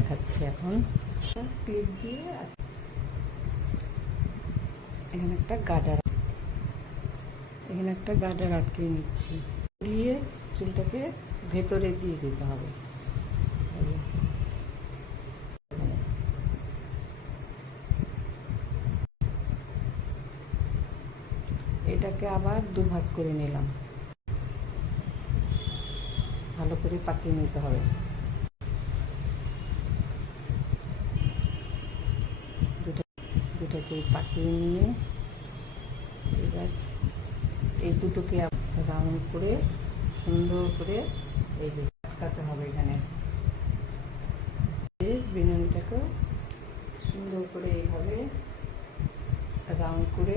দেখাচ্ছি। এখন ক্লিপ দিয়ে এখানে একটা গার্ডার আটকে নিচ্ছি, ঘুরিয়ে চুলটাকে ভেতরে দিয়ে দিতে হবে। এটাকে আবার দুভাগ করে নিলাম, ভালো করে পাকিয়ে নিতে হবে। দুটাকে পাকিয়ে নিয়ে এবার এই দুটোকে রাউন্ড করে সুন্দর করে এই যে আটকাতে হবে। এখানে বিনুনিটাকেও সুন্দর করে এইভাবে রাউন্ড করে